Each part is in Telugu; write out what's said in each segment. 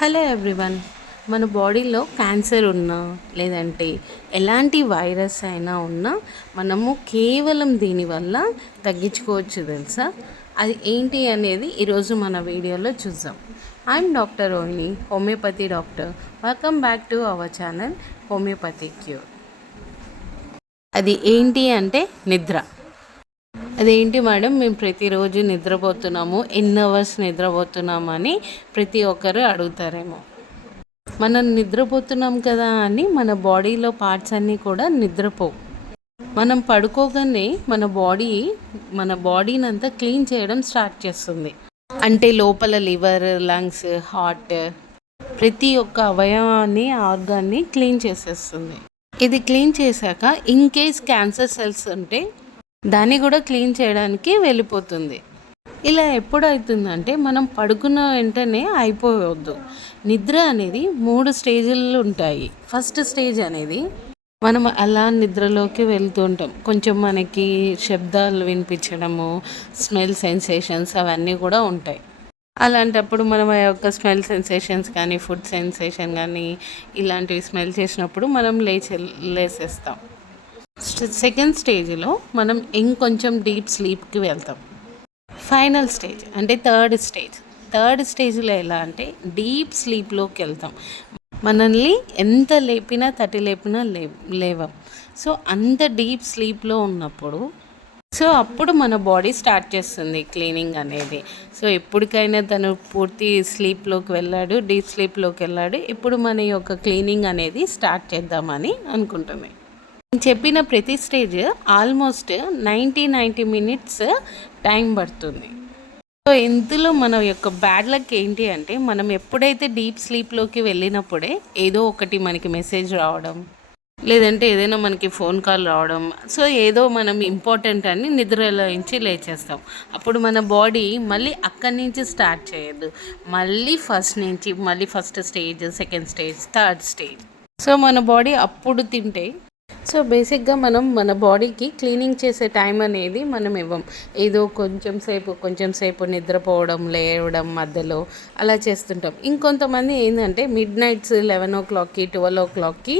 Hello everyone. మన బాడీలో క్యాన్సర్ ఉన్నా లేదంటే ఎలాంటి వైరస్ అయినా ఉన్నా మనము కేవలం దీనివల్ల తగ్గించుకోవచ్చు తెలుసా. అది ఏంటి అనేది ఈరోజు మన వీడియోలో చూద్దాం. I'm doctor Rohini, homeopathy doctor. Welcome back to our channel homeopathy cure. అది ఏంటి అంటే నిద్ర. అదేంటి మేడం, మేము ప్రతిరోజు నిద్రపోతున్నాము, ఎన్ని అవర్స్ నిద్రపోతున్నామని ప్రతి ఒక్కరు అడుగుతారేమో. మనం నిద్రపోతున్నాం కదా అని మన బాడీలో పార్ట్స్ అన్నీ కూడా నిద్రపోవు. మనం పడుకోగానే మన బాడీని అంతా క్లీన్ చేయడం స్టార్ట్ చేస్తుంది. అంటే లోపల లివర్, లంగ్స్, హార్ట్, ప్రతి ఒక్క అవయవాన్ని, ఆర్గాన్ని క్లీన్ చేసేస్తుంది. ఇది క్లీన్ చేశాక ఇన్ కేస్ క్యాన్సర్ సెల్స్ ఉంటే దాన్ని కూడా క్లీన్ చేయడానికి వెళ్ళిపోతుంది. ఇలా ఎప్పుడు అవుతుందంటే మనం పడుకున్న వెంటనే అయిపోవద్దు. నిద్ర అనేది 3 స్టేజ్లు ఉంటాయి. ఫస్ట్ స్టేజ్ అనేది మనం అలా నిద్రలోకి వెళ్తూ ఉంటాం. కొంచెం మనకి శబ్దాలు వినిపించడము, స్మెల్ సెన్సేషన్స్ అవన్నీ కూడా ఉంటాయి. అలాంటప్పుడు మనం ఆ యొక్క స్మెల్ సెన్సేషన్స్ కానీ, ఫుడ్ సెన్సేషన్ కానీ ఇలాంటివి స్మెల్ చేసినప్పుడు మనం లేసేస్తాం. సెకండ్ స్టేజ్లో మనం ఇంకొంచెం డీప్ స్లీప్కి వెళ్తాం. ఫైనల్ స్టేజ్ అంటే థర్డ్ స్టేజ్లో ఎలా అంటే డీప్ స్లీప్లోకి వెళ్తాం. మనల్ని ఎంత లేపినా తట్టి లేపినా లేవం. సో అంత డీప్ స్లీప్లో ఉన్నప్పుడు అప్పుడు మన బాడీ స్టార్ట్ చేస్తుంది క్లీనింగ్ అనేది. సో ఎప్పటికైనా తను పూర్తి స్లీప్లోకి వెళ్ళాడు, డీప్ స్లీప్లోకి వెళ్ళాడు, ఇప్పుడు మన యొక్క క్లీనింగ్ అనేది స్టార్ట్ చేద్దామని అనుకుంటుంది. నేను చెప్పిన ప్రతి స్టేజ్ ఆల్మోస్ట్ 90 మినిట్స్ టైం పడుతుంది. సో ఇందులో మన యొక్క బ్యాడ్ లక్ ఏంటి అంటే మనం ఎప్పుడైతే డీప్ స్లీప్లోకి వెళ్ళినప్పుడే ఏదో ఒకటి మనకి మెసేజ్ రావడం, లేదంటే ఏదైనా మనకి ఫోన్ కాల్ రావడం, సో ఏదో మనం ఇంపార్టెంట్ అని నిద్రలో నుంచి లేచేస్తాం. అప్పుడు మన బాడీ మళ్ళీ అక్కడి నుంచి స్టార్ట్ చేయదు, మళ్ళీ first stage, second stage, third stage. So మన బాడీ అప్పుడు తింటే సో బేసిక్గా మనం మన బాడీకి క్లీనింగ్ చేసే టైం అనేది మనం ఇవ్వం. ఏదో కొంచెం సేపు నిద్రపోవడం, లేవడం మధ్యలో అలా చేస్తుంటాం. ఇంకొంతమంది ఏంటంటే మిడ్నైట్స్ 11 o'clockకి 12 o'clockకి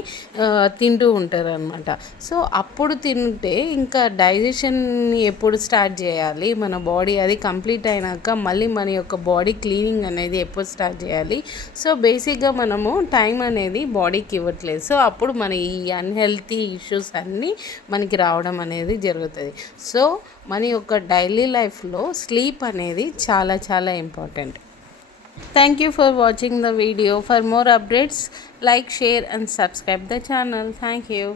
తింటూ ఉంటారు అనమాట. సో అప్పుడు తింటే ఇంకా డైజెషన్ ఎప్పుడు స్టార్ట్ చేయాలి, మన బాడీ అది కంప్లీట్ అయినాక మళ్ళీ మన యొక్క బాడీ క్లీనింగ్ అనేది ఎప్పుడు స్టార్ట్ చేయాలి. సో బేసిక్గా మనము టైం అనేది బాడీకి ఇవ్వట్లేదు. సో అప్పుడు మన ఈ అన్హెల్తీ ఇష్యూస్ అన్నీ మనకి రావడం అనేది జరుగుతుంది. సో మన యొక్క డైలీ లైఫ్లో స్లీప్ అనేది చాలా చాలా important. Thank you for watching the video. For more updates, like, share and subscribe the channel. Thank you.